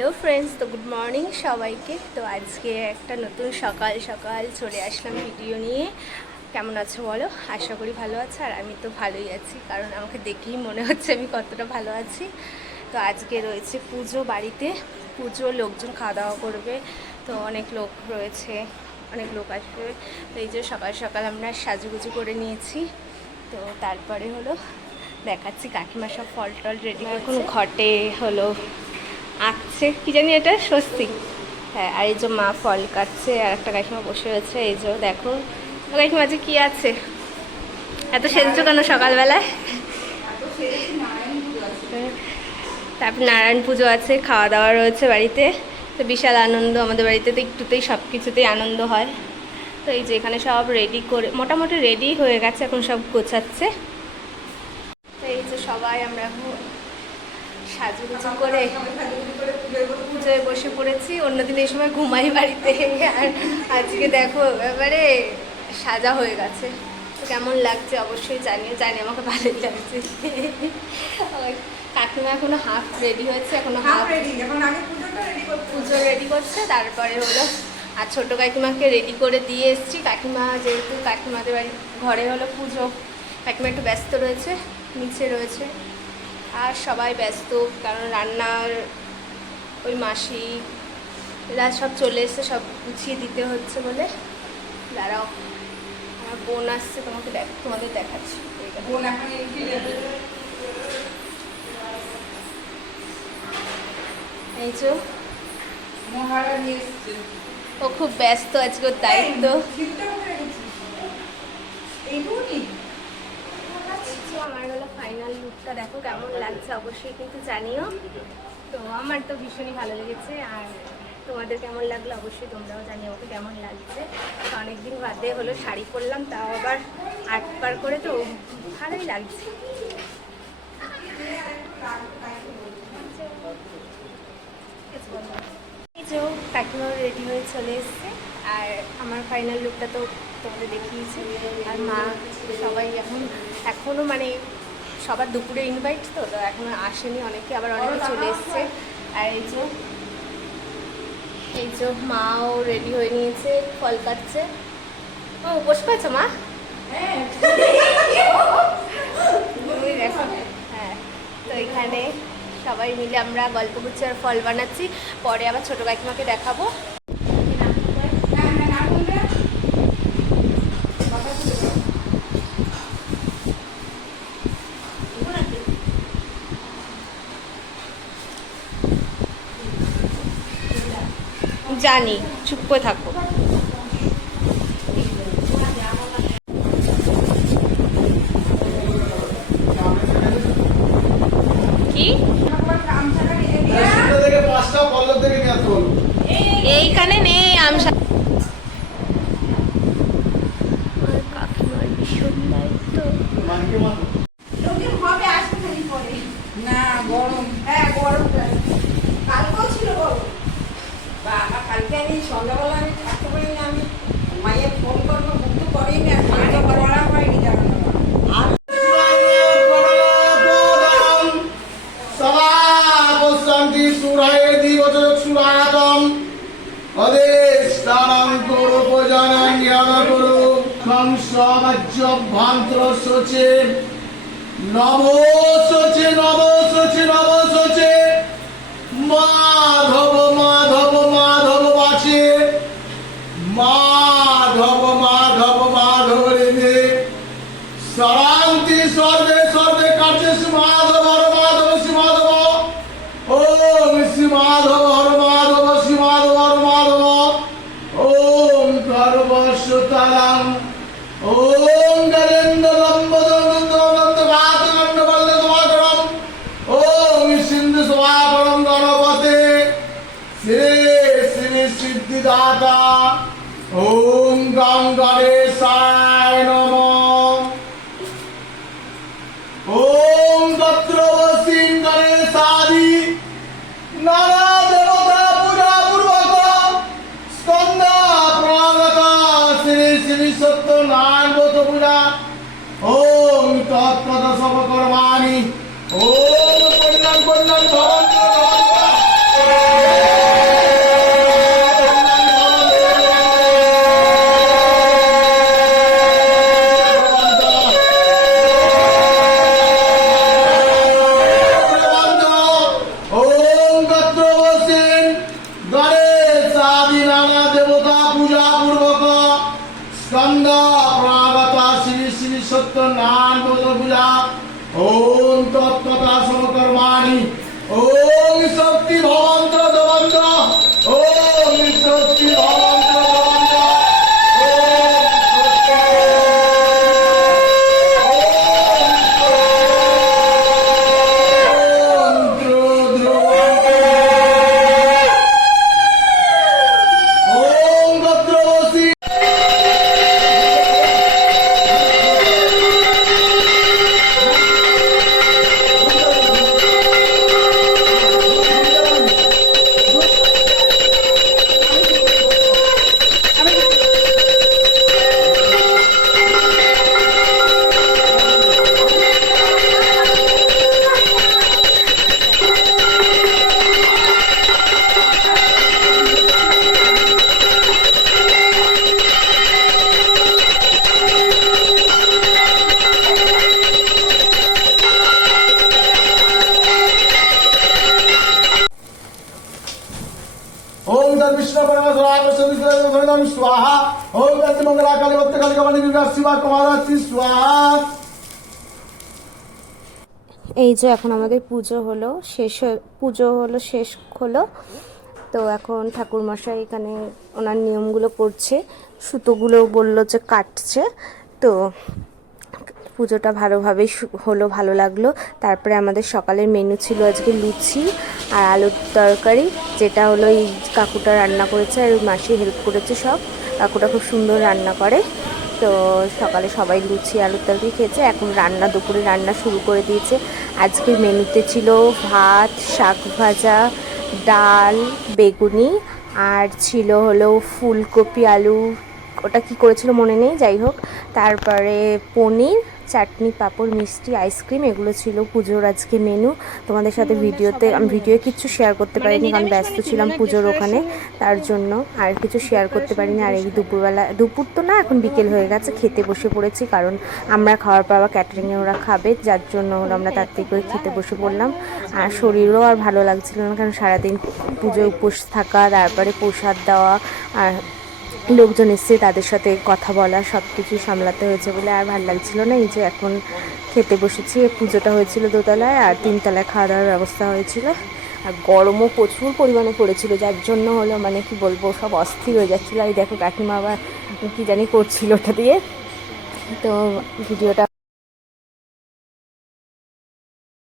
Hello friends, তো good morning সবাইকে। তো আজকে একটা নতুন সকাল সকাল চলে আসলাম ভিডিও নিয়ে। কেমন আছো বলো? আশা করি ভালো আছো, আর আমি তো ভালোই আছি, কারণ আমাকে দেখেই মনে হচ্ছে আমি কতটা ভালো আছি। তো আজকে রয়েছে পুজো বাড়িতে, পুজো, লোকজন খাওয়া দাওয়া করবে, তো অনেক লোক রয়েছে, অনেক লোক আসবে। তো এই যে সকাল সকাল আমরা সাজুগুজু করে নিয়েছি। তো তারপরে হলো দেখাচ্ছি, কাকিমা সব ফল টল রেডি, এখন ঘটে হলো আঁকছে, কি জানি এটা স্বস্তিক। হ্যাঁ, আর এই যে মা ফল কাটছে, আর একটা কাকিমা বসে রয়েছে। এই যে দেখো কাকিমা যে কি আছে, এত সেজছো কেন সকালবেলায়? তারপর নারায়ণ পুজো আছে, খাওয়া দাওয়া রয়েছে বাড়িতে। তো বিশাল আনন্দ আমাদের বাড়িতে, তো একটুতেই সব কিছুতেই আনন্দ হয়। তো এই যে এখানে সব রেডি করে, মোটামুটি রেডি হয়ে গেছে, এখন সব গোছাচ্ছে। তো এই যে সবাই আমরা সাজুগুজু করে পুজোয় বসে পড়েছি। অন্যদিন এই সময় ঘুমাই বাড়িতে, আর আজকে দেখো এবারে সাজা হয়ে গেছে। তো কেমন লাগছে অবশ্যই জানিও, জানি আমাকে ভালোই লাগছে। কাকিমা এখনো হাফ রেডি হয়েছে, এখনো হাফ রেডি, পুজো রেডি করছে। তারপরে হলো আর ছোটো কাকিমাকে রেডি করে দিয়ে এসেছি। কাকিমা যেহেতু কাকিমাদের বাড়ি ঘরে হলো পুজো, কাকিমা একটু ব্যস্ত রয়েছে, নিচে রয়েছে, আর সবাই ব্যস্ত, কারণ রান্নার ওই মাসি এরা সব চলে এসছে, সব গুছিয়ে দিতে হচ্ছে বলে। দাঁড়াও, আমার বোন আসছে, তোমাদের দেখাচ্ছি। এই যে ও খুব ব্যস্ত আজকে, ওর দায়িত্ব। আমার হলো ফাইনাল লুকটা দেখো কেমন লাগছে অবশ্যই কিন্তু জানিও। তো আমার তো ভীষণই ভালো লেগেছে, আর তোমাদের কেমন লাগলো অবশ্যই তোমরাও জানিও আমাকে কেমন লাগছে। তো অনেকদিন বাদে হলো শাড়ি পরলাম, তাও আবার 8 পার করে, তো ভালোই লাগছে। এই যে কাকিমাও রেডি হয়ে চলে এসছে, আর আমার ফাইনাল লুকটা তো তোমাদের দেখিয়েছি। আর মা সবাই এখনও মানে সবার দুপুরে ইনভাইট, তো এখনও আসেনি অনেকে, আবার অনেকে চলে এসছে। আর এই যে মাও রেডি হয়ে নিয়েছে, ফল কাটছে। ও উপোস করেছো মা? দেখো, হ্যাঁ। তো এখানে সবাই মিলে আমরা গল্প করছি আর ফল বানাচ্ছি, পরে আবার ছোটো কাকিমাকে দেখাবো। জানি, চুপ করে থাকো। কি এইখানে নেই আমসা, কাকিমার ভীষণ দায়িত্ব। না গরম, হ্যাঁ গরম, কালকেও ছিল গরম। কালকে আমি সন্ধ্যাবেলা আমি থাকতে পারিনি, আমি মায়ের ফোন করবো বুঝতে পারিনি, আর মাকে বলা হয়নি জানো। নমো সচে নমো সচে নমো সচে মাধব মাধব মাধব বাছে মাধব মাধব মাধব রে সরান্তি সর্বে সর্বে কাছে মাধব হর মাধব শ্রী মাধব ওম শ্রী মাধব হর মাধব শ্রী মাধব হর মাধব ওম গর্বস্বতারাম ওম গরেন্দ্র লম্বদম সিদ্ধিদাতা ওম গং গণেশায় নমঃ ওম তত্রবসীন গণেশাদি নানা দেবতা পূজা পূর্বক স্কন্দ প্রণামক শ্রী শ্রী সত্যনারায়ণ ব্রত পূজা ওম তৎপদ সব কর্মাণি ওম কল্যাণ কল্যাণ ভবন্তু নান পূজা ওম তত্ত্বতা সমকর্মাণি ওম শক্তি ভবন্ত দবন্ত ওম শক্তি ভবন্ত দবন্ত ওম ভদ্রবসী ओम तत् विष्णु परमेश्वराय प्रसन्नम स्वाहा ओम तत् मंगला काली वत्त काली कमली विकास शिवा कुमाराची स्वाहा। এই যে এখন আমাদের পুজো হলো শেষ হলো। তো এখন ঠাকুরমশাই এখানে ওনার নিয়মগুলো করছে, সুতোগুলো বললো যে কাটছে। তো পুজোটা ভালোভাবেই হলো, ভালো লাগলো। তারপরে আমাদের সকালের মেনু ছিল আজকে লুচি আর আলুর তরকারি, যেটা হলো এই কাকুটা রান্না করেছে আর ওই মাসি হেল্প করেছে সব। কাকুটা খুব সুন্দর রান্না করে। তো সকালে সবাই লুচি আলুর তরকারি খেয়েছে। এখন দুপুরে রান্না শুরু করে দিয়েছে। আজকের মেনুতে ছিল ভাত, শাক ভাজা, ডাল, বেগুনি, আর ছিল হলো ফুলকপি আলু, ওটা কি করেছিল মনে নেই, যাই হোক। তারপরে পনির, চাটনি, পাঁপড়, মিষ্টি, আইসক্রিম, এগুলো ছিল পুজোর আজকে মেনু। তোমাদের সাথে আমি ভিডিও কিচ্ছু শেয়ার করতে পারিনি, কারণ ব্যস্ত ছিলাম পুজোর ওখানে, তার জন্য আর কিছু শেয়ার করতে পারিনি। আর এই দুপুর তো না, এখন বিকেল হয়ে গেছে, খেতে বসে পড়েছি, কারণ আমরা খাওয়ার পর আবার ক্যাটারিংয়ে ওরা খাবে, যার জন্য আমরা তাড়াতাড়ি করে খেতে বসে পড়লাম। আর শরীরও আর ভালো লাগছিল না, কারণ সারাদিন পুজো উপোস থাকা, তারপরে প্রসাদ দেওয়া, আর লোকজন এসছে তাদের সাথে কথা বলা, সব কিছু সামলাতে হয়েছে বলে আর ভালো লাগছিল না। এই যে এখন খেতে বসেছি। পুজোটা হয়েছিল দোতলায়, আর তিনতলায় খাওয়া দাওয়ার ব্যবস্থা হয়েছিল। আর গরমও প্রচুর পরিমাণে পড়েছিল, যার জন্য হলো মানে কি বলবো, সব অস্থির হয়ে যাচ্ছিলো। এই দেখো কাকিমা আবার কী জানি করছিল ওটা দিয়ে। তো ভিডিওটা